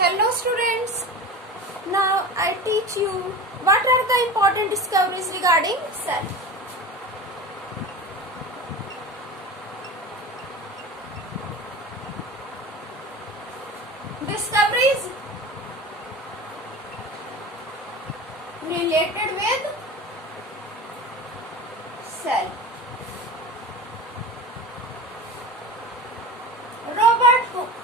Hello students, now I teach you what are the important discoveries regarding cell. Discoveries related with cell. Robert Hooke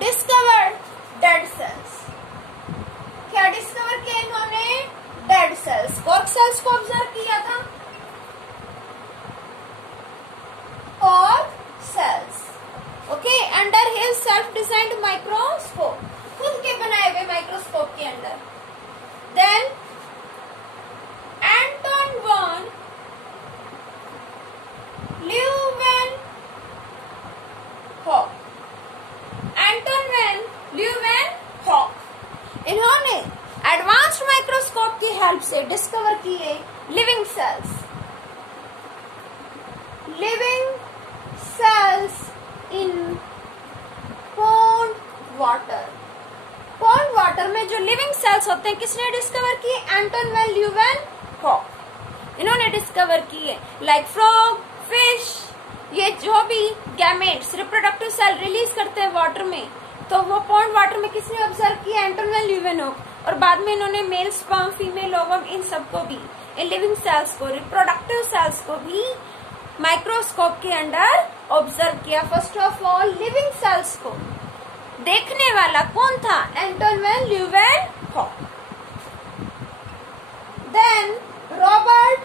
discovered dead cells. क्या discover किया इन्होंने? Dead cells. कौन cells को observe किया था? Cork cells. Okay, under his self designed microscope, खुद के बनाए हुए माइक्रोस्कोप के अंदर. Then Anton von Leeuwenhoek. इन्होंने एडवांस्ड माइक्रोस्कोप की हेल्प से डिस्कवर किए living cells in pond water. Pond water में जो लिविंग सेल्स होते हैं किसने डिस्कवर किए? Anton van Leeuwenhoek. इन्होंने डिस्कवर किए लाइक फ्रॉग, फिश. ये जो भी गैमेट्स रिप्रोडक्टिव सेल रिलीज करते हैं वाटर में, तो वो पॉन्ड वाटर में किसने ऑब्जर्व किया? Anton van Leeuwenhoek. और बाद में इन्होंने मेल स्पर्म, फीमेल ओवम, इन सबको भी, इन लिविंग सेल्स को, रिप्रोडक्टिव सेल्स को भी माइक्रोस्कोप के अंडर ऑब्जर्व किया. First of all living cells को देखने वाला कौन था? Anton van Leeuwenhoek. Then Robert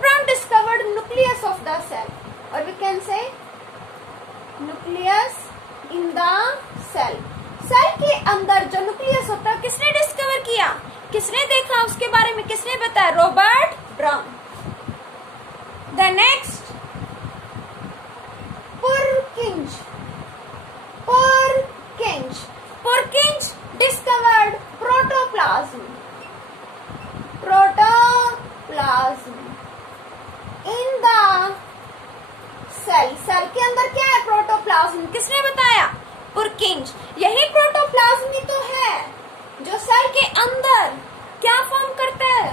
Brown discovered nucleus of the cell, or we can say nucleus in the cell. Cell के अंदर जो न्यूक्लियस होता है किसने डिस्कवर किया? किसने देखा? उसके बारे में किसने बताया? Robert Brown. The next Purkinje discovered protoplasm in the cell. Cell के अंदर क्या है? प्रोटोप्लाज्म. किसने बताया? पुरकिंज. यही प्रोटोप्लाज्म ही तो है जो सेल के अंदर क्या फॉर्म करता है?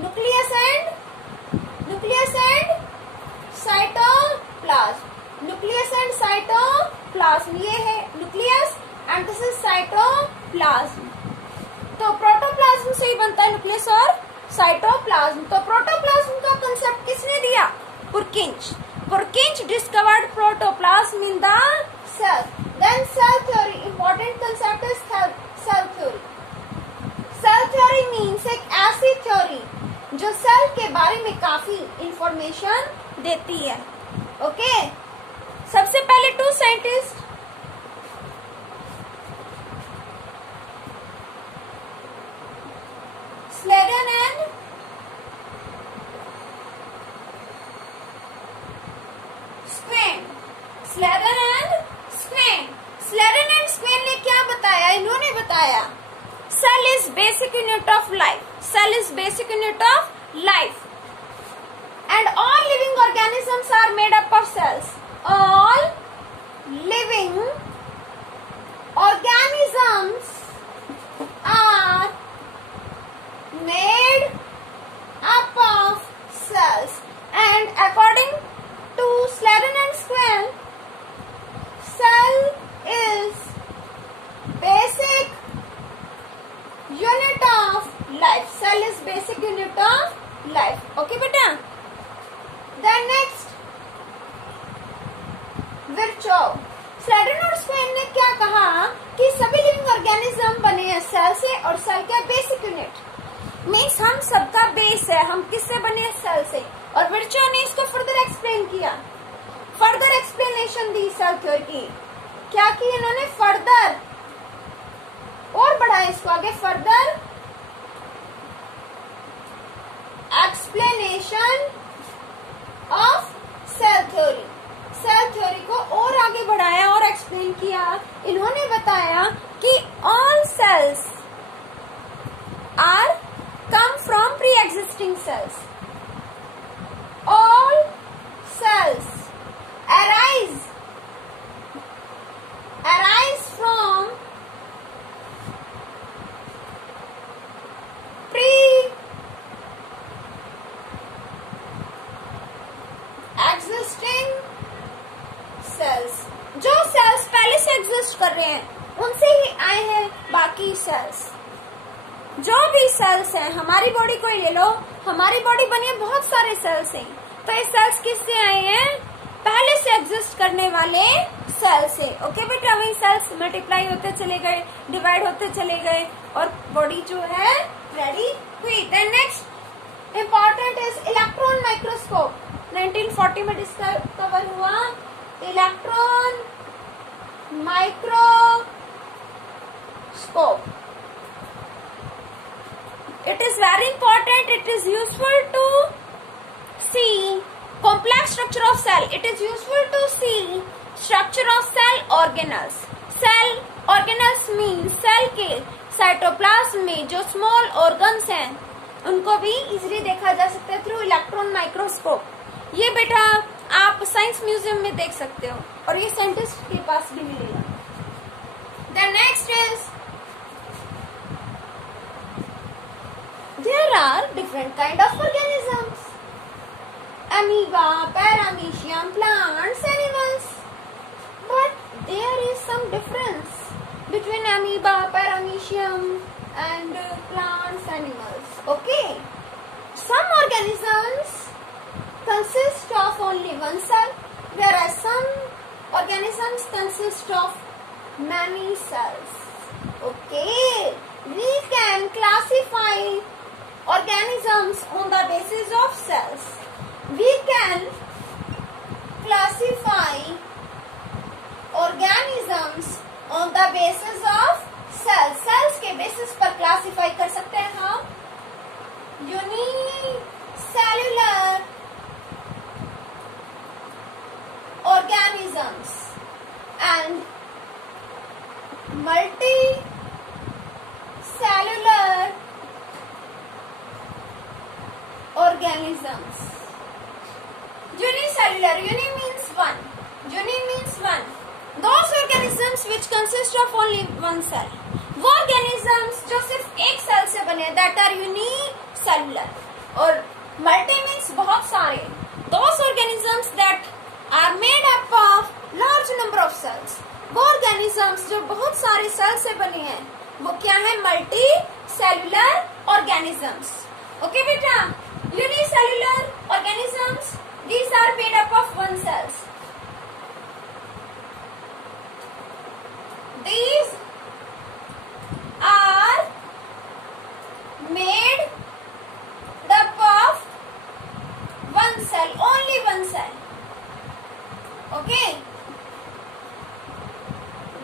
Nucleus and cytoplasm. ये है nucleus and this is cytoplasm. तो प्रोटोप्लाज्म से ही बनता है न्यूक्लियस और साइटोप्लाज्म. तो प्रोटोप्लाज्म का कंसेप्ट किसने दिया? Purkinje discovered protoplasm in the cell. Then cell theory, important concept is cell theory. Cell theory means एक ऐसी थ्योरी जो सेल के बारे में काफी इंफॉर्मेशन देती है. ओके, सबसे पहले 2 साइंटिस्ट Sladen and Swain ने क्या बताया? इन्होंने बताया cell is basic unit of life. And all living organisms are made up of cells. All living organisms are made up of cells, and according to Sladen and Swain, cell is basic unit of life. Okay beta. Then next Virchow. Sladen और Swain ने क्या कहा कि सभी living organism बने हैं cell से, और सेल क्या बेसिक यूनिट मीन्स हम सबका बेस है. हम किससे बने? सेल से. और विर्चो ने इसको फर्दर एक्सप्लेन किया, फर्दर एक्सप्लेनेशन दी सेल थ्योरी की. क्या की इन्होंने? फर्दर और बढ़ाया इसको आगे. Further explanation of cell theory को और आगे बढ़ाया और एक्सप्लेन किया. इन्होंने बताया कि ऑल सेल्स बाकी सेल्स, जो भी सेल्स हैं, हमारी बॉडी को ही ले लो, हमारी बॉडी बनी है बहुत सारे सेल्स हैं, तो ये सेल्स किससे आए हैं? पहले से एग्जिस्ट करने वाले सेल से। ओके बेटा, वही सेल्स मल्टीप्लाई होते चले गए, डिवाइड होते चले गए और बॉडी जो है रेडी हुई। Then next important is electron microscope. 1940 में डिस्कवर हुआ electron microscope. It is very important. It is useful to see complex structure of cell. It is useful to see structure of cell organelles. Cell organelles means cell के cytoplasm में जो small organs हैं उनको भी easily देखा जा सकता है थ्रू इलेक्ट्रॉन माइक्रोस्कोप। ये बेटा आप साइंस म्यूजियम में देख सकते हो और ये साइंटिस्ट के पास भी मिलेगा। The next is there are different kind of organisms: amoeba, paramecium, plants, animals. But there is some difference between amoeba, paramecium and plants, animals. Okay, some organisms consist of only one cell, whereas some organisms consist of many cells. Okay, we can classify organisms on the basis of cells. We can classify organisms on the basis of cells. Cells के basis पर classify कर सकते हैं हम unicellular organisms and multicellular organisms. Unicellular, uni means one, uni means one. Those organisms which consist of only one cell. वो organisms जो सिर्फ एक सेल से बने that are unicellular. और multi means बहुत सारे. Those organisms that are made up of large number of cells. वो organisms जो बहुत सारे सेल से बने हैं वो क्या है? Multi cellular organisms. Okay बेटा, unicellular organisms, these are made up of one cells. These are made up of one cell, only one cell. Okay,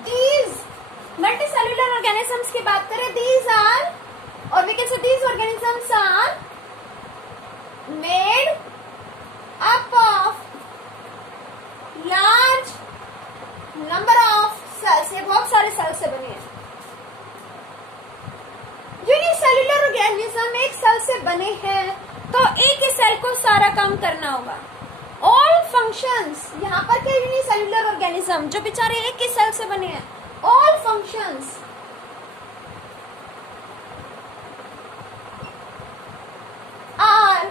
these multicellular organisms की बात करें, these are, or we can say these organisms are made up of large number of cells. ये बहुत सारे cell से बने हैं। Unicellular organism एक सेल से बने हैं तो एक ही सेल को सारा काम करना होगा। ऑल फंक्शंस, यहाँ पर क्या यूनिसेल्युलर ऑर्गेनिज्म जो बेचारे एक ही सेल से बने हैं, all functions are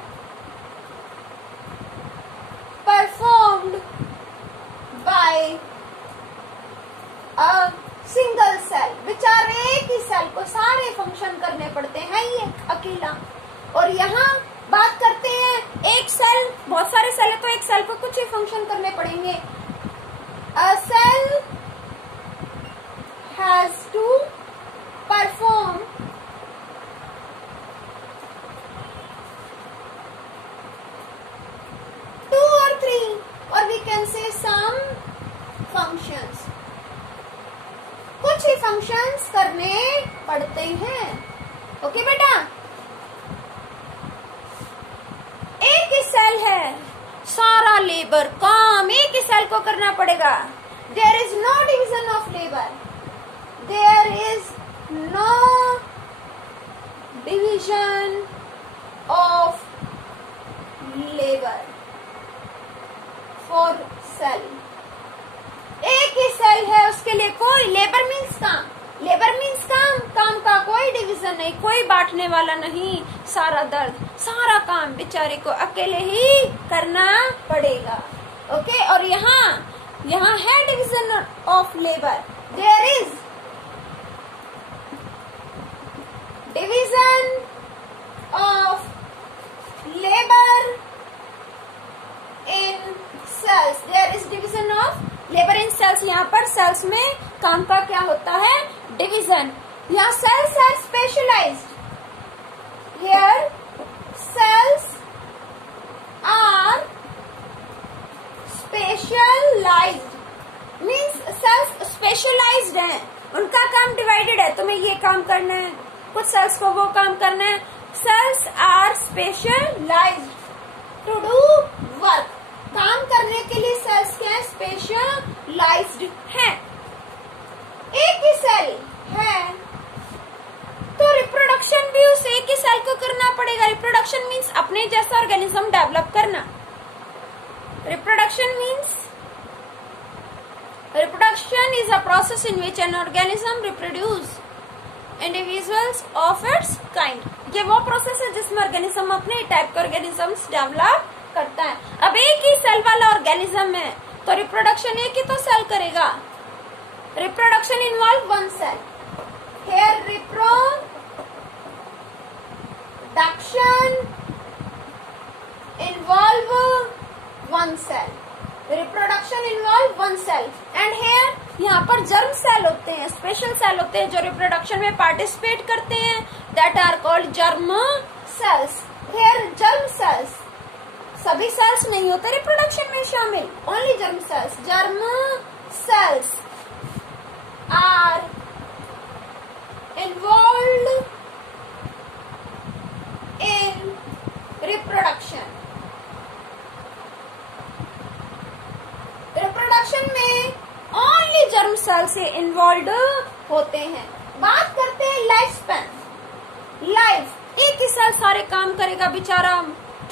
performed by a single cell. बेचारे एक ही सेल को सारे फंक्शन करने पड़ते हैं ये अकेला। और यहाँ बात करते हैं एक सेल, बहुत सारे सेल है तो एक सेल को कुछ ही फंक्शन करने पड़ेंगे। A cell has to perform two or three, or we can say some functions. कुछ ही फंक्शंस करने पड़ते हैं। ओके बेटा, एक ही सेल है, सारा लेबर काम एक ही सेल को करना पड़ेगा। There is no division of labour, there is no division of labour for cell. एक ही सेल है, उसके लिए कोई लेबर मीन्स काम, लेबर मीन्स काम, काम का कोई डिवीजन नहीं, कोई बांटने वाला नहीं। सारा दर्द, सारा काम बेचारे को अकेले ही करना पड़ेगा। ओके, और यहाँ है division of labour, there is बस यहाँ पर सेल्स में काम का क्या होता है, डिवीजन। यहाँ cells are specialised, here cells are specialised, means cells specialised हैं, उनका काम डिवाइडेड है, तुम्हें ये काम करना है, कुछ सेल्स को वो काम करना है। Cells are specialised to do work, काम करने के लिए सेल्स क्या है, स्पेशलाइज्ड है। एक ही सेल है तो रिप्रोडक्शन भी उस एक ही सेल को करना पड़ेगा। रिप्रोडक्शन मीन्स अपने जैसा ऑर्गेनिज्म डेवलप करना। Reproduction is a process in which an organism reproduce individuals of its kind। ये वो प्रोसेस है जिसमें ऑर्गेनिज्म अपने टाइप के ऑर्गेनिजम्स डेवलप करता है। अब एक ही सेल वाला ऑर्गेनिज्म है तो रिप्रोडक्शन एक ही तो सेल करेगा। Reproduction involve one cell, here reproduction involve one cell, reproduction involve one cell and here यहाँ पर जर्म सेल होते हैं, स्पेशल सेल होते हैं जो रिप्रोडक्शन में पार्टिसिपेट करते हैं, that are called germ cells. Here germ cells, सभी सेल्स नहीं होते रिप्रोडक्शन में शामिल, only germ cells. Germ cells are involve in reproduction. Reproduction में ओनली जर्म सेल से इन्वॉल्व होते हैं। बात करते हैं लाइफ स्पैन। लाइफ, एक ही सेल सारे काम करेगा, बेचारा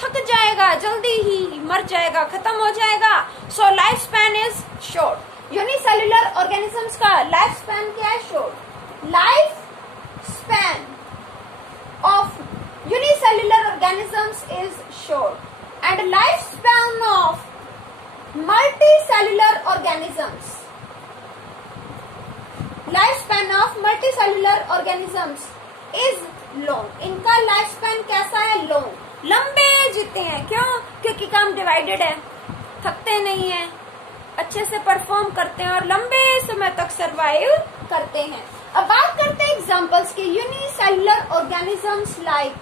थक जाएगा, जल्दी ही मर जाएगा, खत्म हो जाएगा। So life span is short. Unicellular organisms का लाइफ स्पैन क्या है, short. Life span of unicellular organisms is short and life span of multicellular organisms, lifespan of multicellular organisms is long। इनका लाइफ स्पैन कैसा है, long, लंबे जीते हैं। क्यों? क्योंकि काम डिवाइडेड है, थकते नहीं है, अच्छे से परफॉर्म करते हैं और लंबे समय तक सरवाइव करते हैं। अब बात करते हैं एग्जांपल्स की। Unicellular organisms like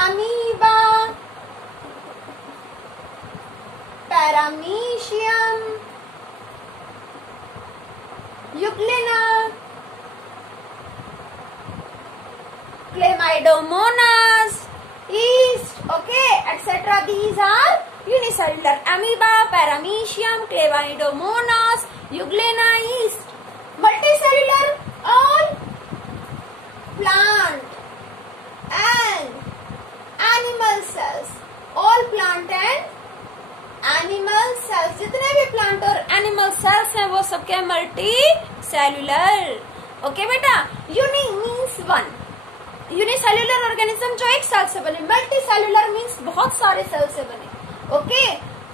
amoeba, paramecium, Euglena, Chlamydomonas, yeast, okay, etc. These are unicellular. Amoeba, paramecium, Chlamydomonas, Euglena, yeast. Multicellular, all plant and animal cells. All plant and animal cells, जितने भी plant और animal cells हैं वो सब क्या, multicellular. Okay बेटा, uni means one, unicellular organism जो एक सेल से बने, मल्टी सेल्यूलर मीन्स बहुत सारे सेल से बने। ओके,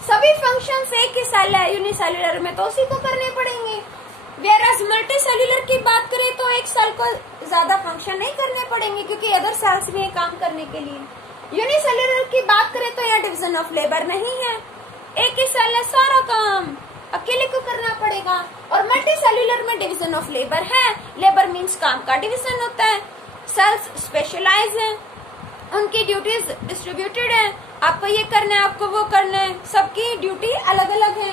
सभी फंक्शंस एक ही सेल है यूनिसेल्युलर में तो उसी को करने पड़ेंगे। वेयरएज मल्टी सेल्यूलर की बात करें तो एक सेल को ज्यादा फंक्शन नहीं करने पड़ेंगे क्योंकि अदर सेल्स भी है काम करने के लिए। यूनिसेल्युलर की बात करें तो यहाँ डिवीजन ऑफ लेबर नहीं है, एक ही सेल है, सारा काम अकेले को करना पड़ेगा। और मल्टी सेल्यूलर में डिवीजन ऑफ लेबर है, लेबर मीन्स काम का डिवीजन होता है। सेल्स स्पेशलाइज है, उनकी ड्यूटीज डिस्ट्रीब्यूटेड है, आपको ये करना है, आपको वो करना है, सबकी ड्यूटी अलग अलग है।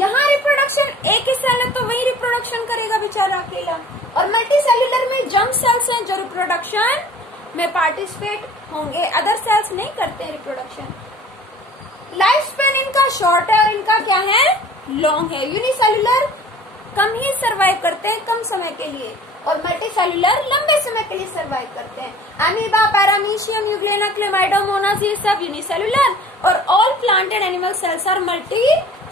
यहाँ रिप्रोडक्शन एक ही सेल है तो वही रिप्रोडक्शन करेगा बेचारा अकेला। और मल्टी सेल्यूलर में जर्म सेल्स हैं जो रिप्रोडक्शन में पार्टिसिपेट होंगे, अदर सेल्स नहीं करते हैं रिप्रोडक्शन। लाइफ स्पैन इनका शॉर्ट है और इनका क्या है, लॉन्ग है। यूनिसेल्युलर कम ही सरवाइव करते हैं, कम समय के लिए, और मल्टी सेल्युलर लंबे समय के लिए सरवाइव करते हैं। अमीबा, पैरामीशियम, यूग्लेना, क्लेमाइडोमोनास ये सब यूनिसेल्युलर और all plant and animal cells are multi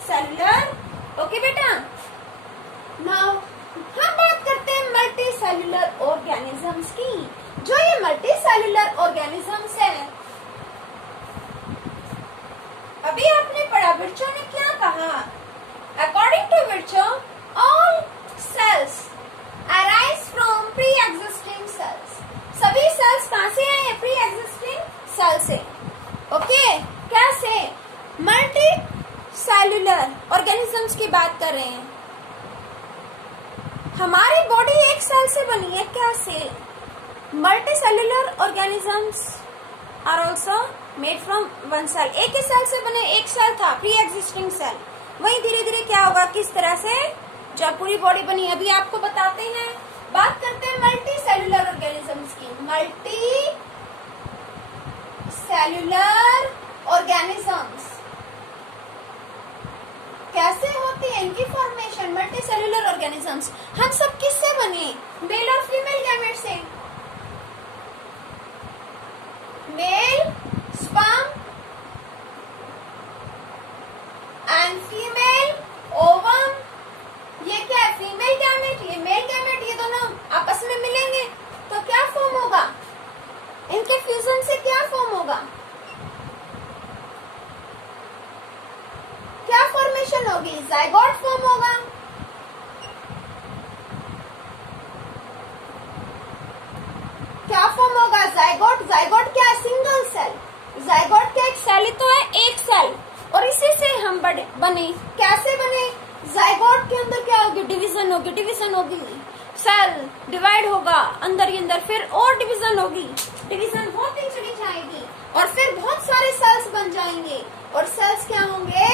cellular. Okay बेटा, नाउ हम बात करते हैं मल्टी सेल्युलर ऑर्गेनिजम्स की। जो ये मल्टी सेल्युलर ऑर्गेनिजम्स है, अभी आपने पढ़ा, विर्चो ने क्या कहा, according to Virchow all cells arise from preexisting cells. सभी सेल्स कहाँ से आए, प्री एग्जिस्टिंग सेल से। ओके, कैसे, मल्टी सेल हमारी बॉडी एक सेल से बनी है, क्या से? Multicellular organisms are also made from one cell. एक ही सेल से बने, एक सेल था प्री एग्जिस्टिंग सेल, वही धीरे धीरे क्या होगा, किस तरह से जब पूरी बॉडी बनी। अभी आपको बताते हैं, बात करते हैं मल्टी सेल्यूलर ऑर्गेनिजम्स की। मल्टी सेल्यूलर ऑर्गेनिजम्स कैसे होती है, इनकी फॉर्मेशन। मल्टी सेल्यूलर ऑर्गेनिजम्स हम सब किससे बने? मेल और फीमेल गैमेट से। Mail sperm and female ovum. ये क्या है? फीमेल गैमेट, ये मेल गैमेट, ये दोनों आपस में मिलेंगे तो क्या फॉर्म होगा? इनके फ्यूजन से क्या फॉर्म होगा? क्या फॉर्मेशन होगी? जाइगोट फॉर्म होगा। क्या फॉर्म होगा? जाइगोट। जाइगोट क्या है? Single cell. जाइगोट क्या एक सेल ही तो है, एक सेल, और इसी से हम बने। कैसे बने? जाइगोट के अंदर क्या होगी? डिवीजन होगी। डिवीजन होगी, सेल डिवाइड होगा अंदर ही अंदर, फिर और डिवीजन होगी। डिवीजन होती चली जाएगी और फिर बहुत सारे सेल्स बन जाएंगे, और सेल्स क्या होंगे?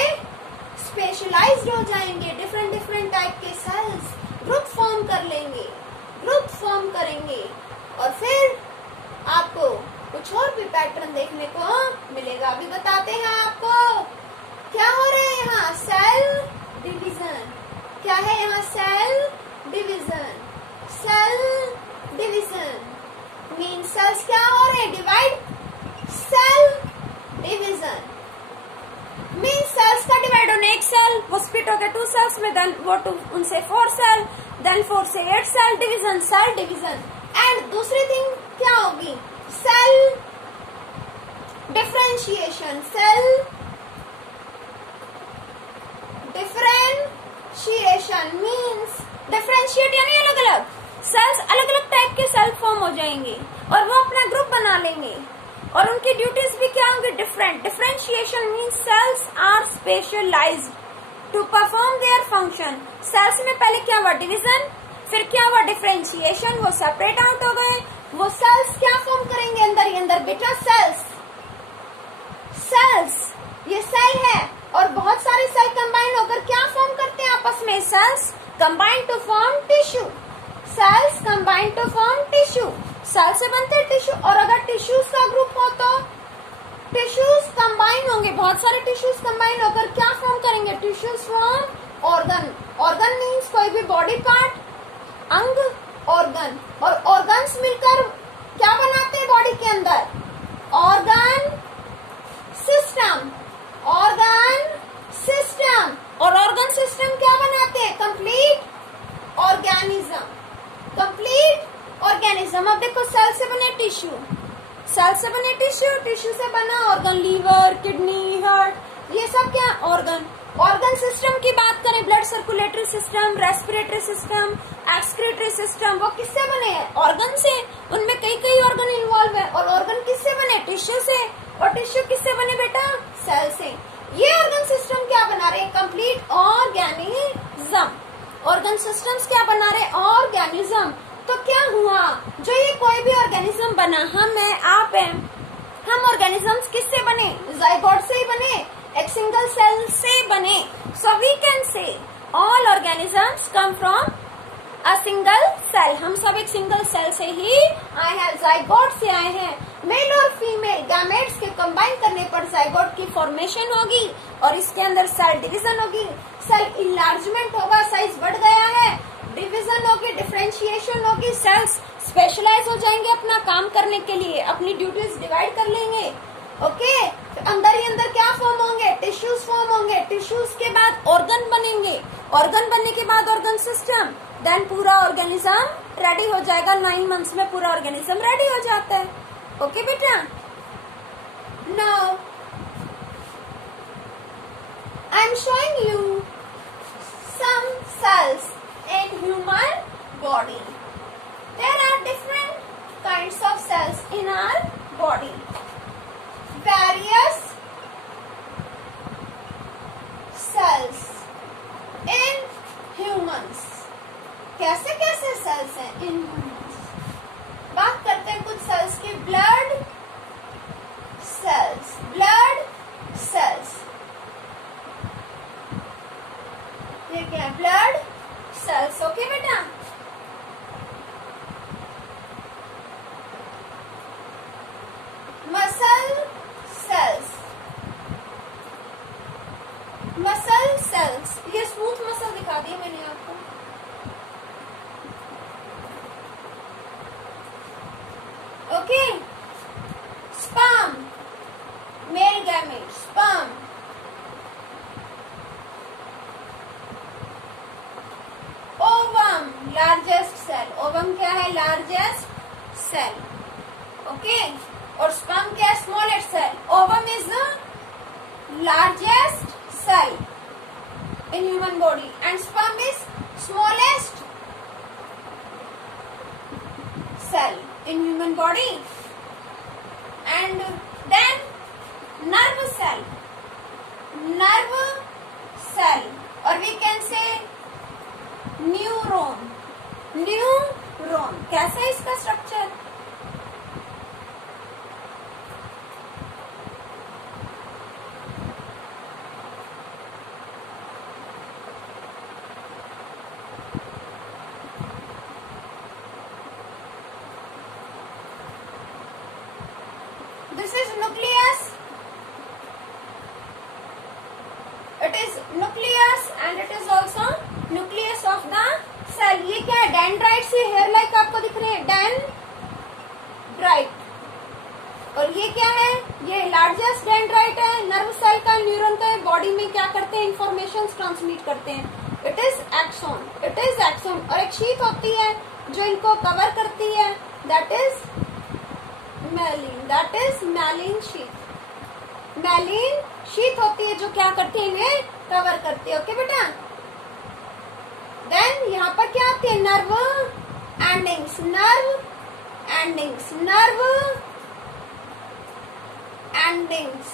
स्पेशलाइज्ड हो जाएंगे। डिफरेंट डिफरेंट टाइप के सेल्स ग्रुप फॉर्म कर लेंगे, ग्रुप फॉर्म करेंगे, और फिर आपको कुछ और भी पैटर्न देखने को मिलेगा। अभी बताते हैं आपको क्या हो रहा है यहाँ। Cell division. क्या है यहाँ? Cell division. Cell division mean cells क्या हो रहे हैं? Divide. Cell division mean cells का डिवाइड होने, एक सेल वो स्प्लिट हो गया 2 सेल्स में, देन वो 2 उनसे 4 सेल, देन 4 से 8 cell division. Cell division. And दूसरी थिंग क्या होगी? Cell differentiation. Cell differentiation means differentiate यानी अलग अलग सेल्स, अलग अलग टाइप के सेल फॉर्म हो जाएंगे और वो अपना ग्रुप बना लेंगे, और उनकी ड्यूटीज भी क्या होंगी? Different. Differentiation means cells are specialised to perform their function. Cells में पहले क्या हुआ? डिवीजन, फिर क्या हुआ? डिफरेंशिएशन, वो सेपरेट आउट हो गए। वो सेल्स क्या फॉर्म करेंगे अंदर ही अंदर? बेटा सेल्स। सेल्स ये सेल है, और बहुत सारे सेल कंबाइन होकर क्या फॉर्म करते हैं आपस में? Cells combine to form tissue. Cells combine to form tissue. Cell से बनते हैं टिश्यू, और अगर टिश्यूज का ग्रुप हो तो टिश्यूज कंबाइन होंगे। बहुत सारे टिश्यूज कंबाइन होकर क्या फॉर्म करेंगे? Tissues form organ. Organ means कोई भी बॉडी पार्ट, अंग, ऑर्गन, और ऑर्गन्स मिलकर क्या बनाते हैं बॉडी के अंदर? Organ system. ऑर्गन सिस्टम, और ऑर्गन सिस्टम क्या बनाते हैं? Complete organism. Complete organism. अब देखो, सेल से बने टिश्यू, सेल से बने टिश्यू, टिश्यू से बना ऑर्गन, लीवर, किडनी, हार्ट, ये सब क्या? ऑर्गन। ऑर्गन सिस्टम की बात करें, blood circulatory system, respiratory system, excretory system, वो किससे बने हैं? ऑर्गन से। उनमें कई कई ऑर्गन इन्वॉल्व है, और ऑर्गन किससे बने? टिश्यू से। और टिश्यू किससे बने बेटा? सेल से। ये ऑर्गन सिस्टम क्या बना रहे? Complete organism. ऑर्गन सिस्टम्स क्या बना रहे? ऑर्गेनिज्म। तो क्या हुआ? जो ये कोई भी ऑर्गेनिज्म बना, हम है, आप है, हम ऑर्गेनिजम्स किससे बने? जाइगोट से ही बने, एक सिंगल सेल से बने। So we can say all organisms come from a single cell. हम सब एक सिंगल सेल से ही आए हैं, जाइगोट से आए हैं। मेल और फीमेल गैमेट्स के कंबाइन करने पर जाइगोट की फॉर्मेशन होगी, और इसके अंदर सेल डिवीजन होगी, सेल इनलार्जमेंट होगा, साइज बढ़ गया है, डिवीजन होगी, डिफरेंशिएशन होगी, सेल्स स्पेशलाइज हो जाएंगे अपना काम करने के लिए, अपनी ड्यूटीज डिवाइड कर लेंगे। ओके, अंदर ही अंदर क्या फॉर्म होंगे? टिश्यूज फॉर्म होंगे। टिश्यूज के बाद ऑर्गन बनेंगे, ऑर्गन बनने के बाद ऑर्गन सिस्टम, देन पूरा ऑर्गेनिज्म रेडी हो जाएगा। 9 मंथ्स में पूरा ऑर्गेनिज्म रेडी हो जाता है। ओके बेटा, now I am showing you some cells in human body. There are different kinds of cells in our body. Various cells in humans. कैसे क्या से सेल्स हैं इन ह्यूमंस? बात करते हैं कुछ सेल्स की। ब्लड सेल्स, ब्लड सेल्स, ये क्या है? Blood cells. ओके बेटा, मसल सेल्स, मसल सेल्स, ये स्मूथ मसल दिखा दी मैंने आपको। Okay, sperm, male gamete, sperm. Ovum, largest cell. Ovum क्या है? Largest cell. ओके, और स्पर्म क्या है? Smallest cell. Ovum is the largest cell in human body and sperm is smallest cell in human body. And then nerve cell, nerve cell, or we can say neuron, neuron। कैसा है इसका structure? This is nucleus. It is nucleus and it is also nucleus of the cell. ये क्या है? Dendrite से hair like आपको दिख रहे हैं, डेंड्राइट। और ये क्या है? ये लार्जेस्ट डेंड्राइट है, नर्व सेल का, न्यूरॉन का। बॉडी में क्या करते हैं? इंफॉर्मेशन ट्रांसमिट करते हैं। It is axon, it is axon. और एक शीट होती है जो इनको कवर करती है, that is myelin, that is myelin sheath. Myelin sheath होती है जो क्या करती है? इन्हें कवर करती है। ओके बेटा, देन यहाँ पर क्या आती है? Nerve endings, nerve endings, nerve endings.